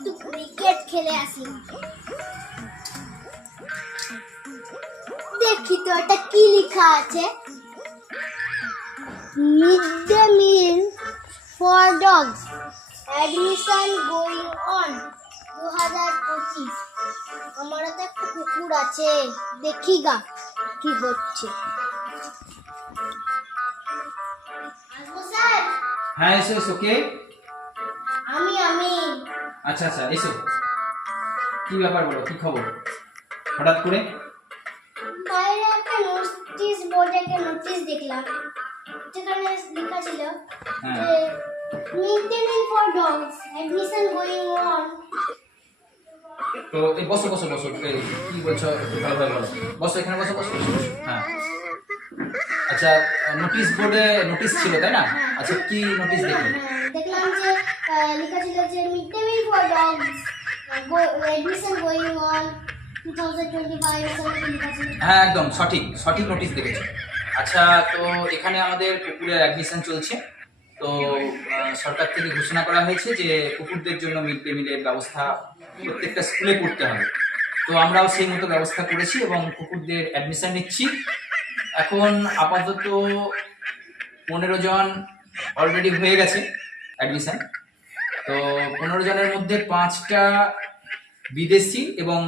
একটু ক্রিকেট খেলে আসি। দেখি তো এটা কি লেখা আছে, mid day meal for dogs admission going on 2025। আমারও তো একটা কুকুর আছে, দেখি গা কি হচ্ছে। আসবো স্যার? হ্যাঁ এসো এসো। কে? আমি আচ্ছা আচ্ছা এসো। কি ব্যাপার বলো, কি খবর হঠাৎ করে? বাইরে একটা নোটিশ বোর্ডে একটা নোটিশ দেখলাম, যেখানে লেখা ছিল হ্যাঁ। যে mid day meal for dogs admission going on. তো এই বসো বসো বসো। এই, কি বলছো একটু ভালোভাবে বলো। বসো এখানে, বসো বসো। হ্যাঁ আচ্ছা, নোটিশ বোর্ডে নোটিশ ছিল তাই না? আচ্ছা কি নোটিশ দেখলে? দেখলাম যে লেখা ছিল যে mid day meal for dogs admission going on 2025 এরকম লেখা ছিল। হ্যাঁ একদম সঠিক সঠিক নোটিশ দেখেছো। আচ্ছা তো এখানে আমাদের কুকুরের অ্যাডমিশন চলছে। তো সরকার থেকে ঘোষণা করা হয়েছে যে কুকুরদের জন্য মিড ডে মিলের ব্যবস্থা প্রত্যেকটা স্কুলে করতে হবে। তো আমরাও সেই মতো ব্যবস্থা করেছি এবং কুকুরদের অ্যাডমিশন নিচ্ছি। এখন আপাতত 15 জন অলরেডি হয়ে গেছে অ্যাডমিশন। তো 15 জনের মধ্যে 5টা বিদেশি এবং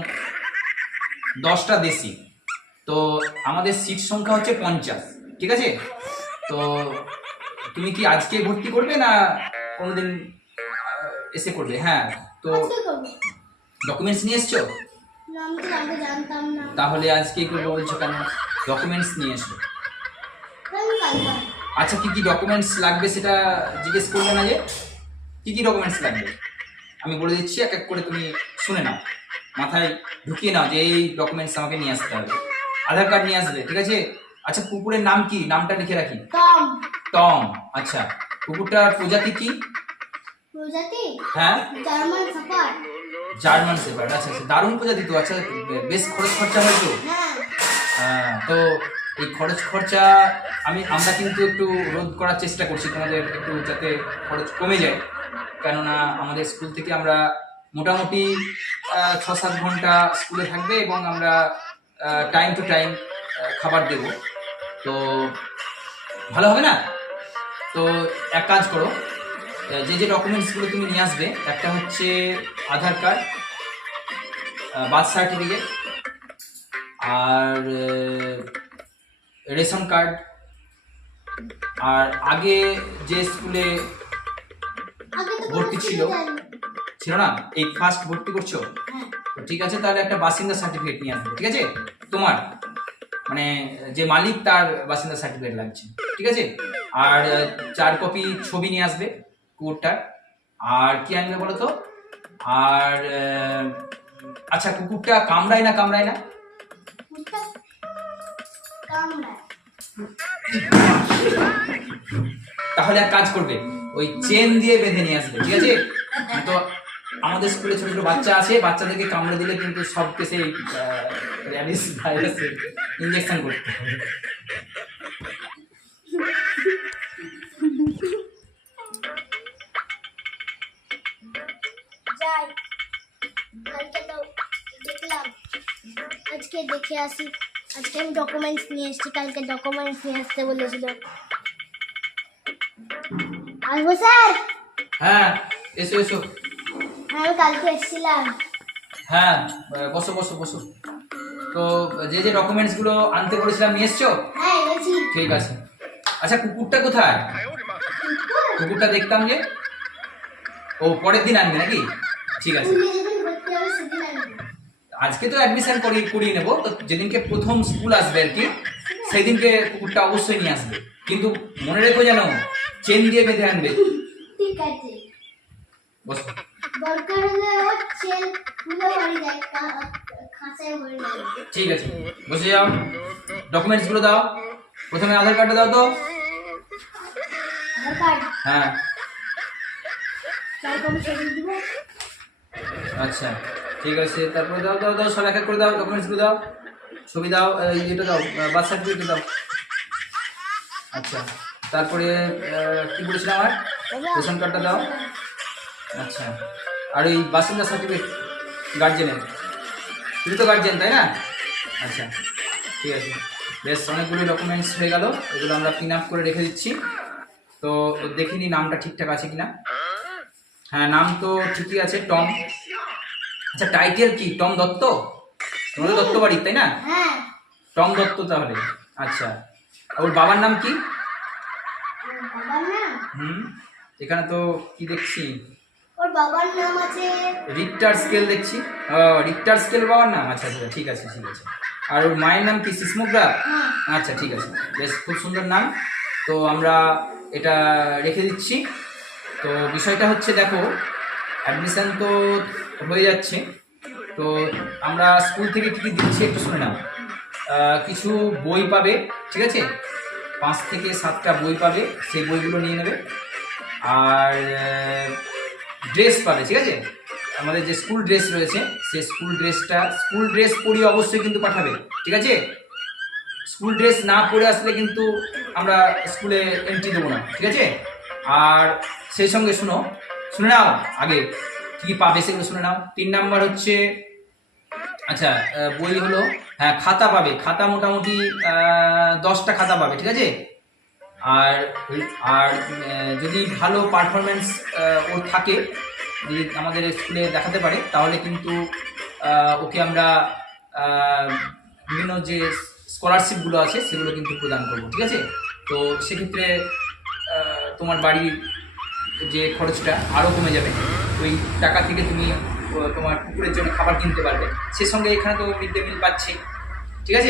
10টা দেশি। তো আমাদের সিট সংখ্যা হচ্ছে 50, ঠিক আছে? তো তুমি কি আজকে ভর্তি করবে না কোনোদিন এসে করবে? হ্যাঁ তো আজকে করব ডকুমেন্টস নিয়ে এসছো? না, আমি তো আগে জানতাম না। তাহলে আজকে করবো বলছো কেন? ডকুমেন্টস নিয়ে এসো। আমি কালকে আচ্ছা কি কি ডকুমেন্টস লাগবে সেটা জিজ্ঞেস করলে না যে? কি কি ডকুমেন্টস লাগবে আমি বলে দিচ্ছি, এক এক করে তুমি শুনে নাও, মাথায় ঢুকিয়ে নাও যে এই ডকুমেন্টস আমাকে নিয়ে আসতে হবে। আধার কার্ড নিয়ে আসবে, ঠিক আছে? আচ্ছা কুকুরের নাম কি? নামটা লিখে রাখি। টম। টম। আচ্ছা কুকুরটার প্রজাতি কি? প্রজাতি হ্যাঁ জার্মান শেফার্ড। German shepherd. আচ্ছা আচ্ছা দারুণ প্রজাতি তো। আচ্ছা বেশ খরচ খরচা হয় তো। হ্যাঁ তো এই খরচ খরচা আমরা কিন্তু একটু রোধ করার চেষ্টা করছি তোমাদের, একটু যাতে খরচ কমে যায়। কেননা আমাদের স্কুল থেকে আমরা মোটামুটি 6-7 ঘন্টা স্কুলে থাকবে এবং আমরা টাইম টু টাইম খাবার দেব। তো ভালো হবে না? তো এক কাজ করো, যে যে ডকুমেন্টসগুলো তুমি নিয়ে আসবে, একটা হচ্ছে আধার কার্ড, বার্থ সার্টিফিকেট, আর রেশন কার্ড, আর আগে যে স্কুলে আগে তো ভর্তি ছিল ছিল না, এই ফার্স্ট ভর্তি করছো, হ্যাঁ তো ঠিক আছে তাহলে একটা বাসিন্দা সার্টিফিকেট নিয়ে আসবে, ঠিক আছে? তোমার মানে যে মালিক তার বাসিন্দা সার্টিফিকেট লাগছে, ঠিক আছে? আর 4 কপি ছবি নিয়ে আসবে কুকুরটার। আর কি আনবে বলো তো? আর আচ্ছা কুকুরটা কামড়ায় না কামড়ায় না? বুঝতে কামড়ায়। তাহলে এক কাজ করবে, ওই চেন দিয়ে বেঁধে নিয়ে আসবে, ঠিক আছে? তো আমাদের স্কুলে ছোট ছোট বাচ্চা আছে, বাচ্চাদেরকে কামড়ে দিলে কিন্তু সব কেসে র্যাবিস ভাইরাসের ইনজেকশন করতে হবে। যাই কালকে তো দেখলাম, আজকে দেখে আসি। আজকে আমি ডকুমেন্টস নিয়ে এসেছি, কালকে ডকুমেন্টস নিয়ে আসতে বলেছিল। আসবো স্যার? হ্যাঁ এসো এসো। হ্যাঁ আমি কালকে এসেছিলাম। হ্যাঁ বসো বসো বসো। তো যে যে ডকুমেন্টস গুলো আনতে বলেছিলাম নিয়ে এসছো? হ্যাঁ এনেছি। ঠিক আছে। আচ্ছা কুকুরটা কোথায়? কুকুরটা দেখতাম যে। ও পরের দিন আনবে নাকি? ঠিক আছে। স্কুলে যেদিন ভর্তি হবে সেদিন আনবো। আজকে তো অ্যাডমিশন করিয়ে নেবো, তো যেদিনকে প্রথম স্কুল আসবে আর কি, সেদিনকে কুকুরটা অবশ্যই নিয়ে আসবে। কিন্তু মনে রেখো যেন চেন দিয়ে বেঁধে আনবে। ঠিক আছে। বসো। দরকার হলে ও চেন খুলে ভরে যায়, খাঁচায় ভরে যায়। ঠিক আছে বসে যাও। ডকুমেন্টস গুলো দাও। প্রথমে আধার কার্ডটা দাও তো। আধার কার্ড হ্যাঁ তারপর আমি ছবি দিব। আচ্ছা ঠিক আছে, তারপরে দাও দাও দাও, সব এক এক করে দাও, ডকুমেন্টস গুলো দাও, ছবি দাও, এটা দাও, বার্থ সার্টিফিকেট দাও। আচ্ছা তারপরে কি বলেছিলাম আর? রেশন কার্ডটা দাও। আচ্ছা আর ওই বাসিন্দা সার্টিফিকেট গার্জেনের, তুই তো গার্জেন তাই না? আচ্ছা ঠিক আছে, বেশ অনেকগুলো ডকুমেন্টস হয়ে গেল, এগুলো আমরা পিন আপ করে রেখে দিচ্ছি। তো দেখিনি নামটা ঠিকঠাক আছে কিনা। হ্যাঁ নাম তো ঠিকই আছে, টম। আচ্ছা টাইটেল কি? টম দত্ত? তোমাদের দত্ত বাড়ির তাই না? হ্যাঁ। টম দত্ত তাহলে। আচ্ছা ওর বাবার নাম কি? বাবার নাম? এখানে তো কি দেখছি, ওর বাবার নাম আছে রিক্টার স্কেল দেখছি। রিক্টার স্কেল বাবার নাম। আচ্ছা আচ্ছা ঠিক আছে ঠিক আছে। আর ওর মায়ের নাম কি? সিসমোগ্রা? আচ্ছা ঠিক আছে, বেশ খুব সুন্দর নাম। তো আমরা এটা রেখে দিচ্ছি। তো বিষয়টা হচ্ছে দেখো, অ্যাডমিশন তো হয়ে যাচ্ছে, তো আমরা স্কুল থেকে কী কী দিচ্ছি একটু শুনে নাও। কিছু বই পাবে, ঠিক আছে, 5 থেকে 7টা বই পাবে, সেই বইগুলো নিয়ে নেবে। আর ড্রেস পাবে, ঠিক আছে, আমাদের যে স্কুল ড্রেস রয়েছে সেই স্কুল ড্রেস পরিয়ে অবশ্যই কিন্তু পাঠাবে, ঠিক আছে। স্কুল ড্রেস না পরে আসলে কিন্তু আমরা স্কুলে এন্ট্রি দেবো না, ঠিক আছে। আর সেই সঙ্গে শুনে নাও আগে কী কী পাবে সেগুলো শুনে নাও। 3 নাম্বার হচ্ছে, আচ্ছা বই হলো, হ্যাঁ খাতা পাবে, খাতা মোটামুটি 10টা খাতা পাবে, ঠিক আছে। আর আর যদি ভালো পারফরমেন্স ওর থাকে, যদি আমাদের স্কুলে দেখাতে পারে, তাহলে কিন্তু ওকে আমরা বিভিন্ন যে স্কলারশিপগুলো আছে সেগুলো কিন্তু প্রদান করবো, ঠিক আছে। তো সেক্ষেত্রে তোমার বাড়ির যে খরচটা আরও কমে যাবে, ওই টাকা থেকে তুমি তোমার পুকুরের জন্য খাবার কিনতে পারবে। সে সঙ্গে এখানে তো মিড ডে মিল পাচ্ছে,